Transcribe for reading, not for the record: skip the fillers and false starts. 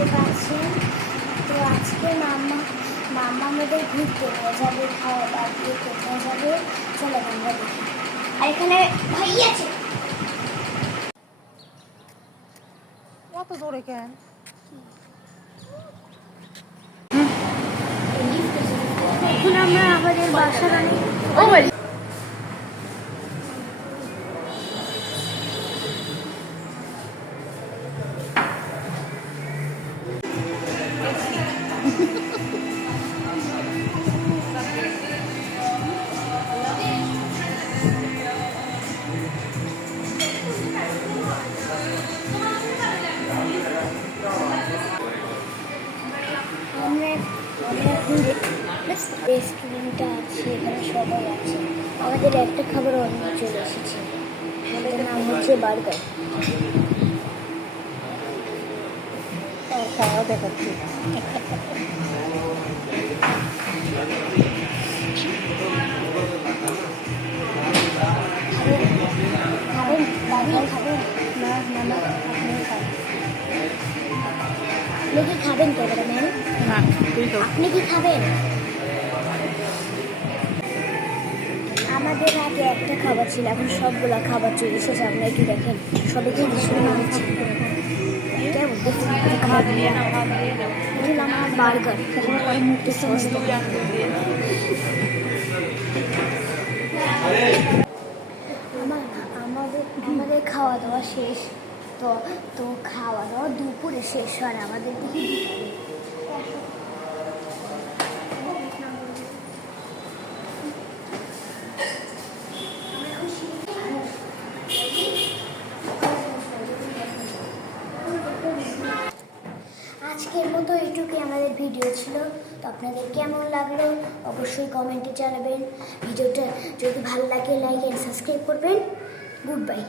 দেখতে পাচ্ছেন। তো আজকে মাম্মা আমাদের ঘুরতে নিয়ে যাবে, খাওয়া দাওয়া দিয়ে কোথায় যাবে চলে আমরা দেখি। আর এখানে ভাই আছে। কত জোরে কেন? এখন আমরা আমাদের বাসার রেস্টুরেন্টটা আছে, এখানে সবাই আছে। আমাদের একটা খাবার অন্য চলে এসেছে, আমাদের নাম হচ্ছে বার্গার। খাওয়া দেখাচ্ছি। খাবেন বার্গার খাবেন? না না না, আপনি খান। আপনি কি খাবেন ক্যামেরাম্যান? না, তুই তো। আপনি কি খাবেন? আমাদের আগে একটা খাবার ছিল, এখন সবগুলা খাবার চলে এসেছে। আপনারা কি দেখেন, সবাইকে ভীষণ হচ্ছে। আমার বার্গার আমাদের খাওয়া দাওয়া শেষ। তো তো খাওয়া দাওয়া দুপুরে শেষ হয় আমাদের দিকে। আজকের মতো এইটুকুই আমাদের ভিডিও ছিল। তো আপনাদের কেমন লাগলো অবশ্যই কমেন্টে জানাবেন। ভিডিওটা যদি ভালো লাগে লাইক এন্ড সাবস্ক্রাইব করবেন। Good bye.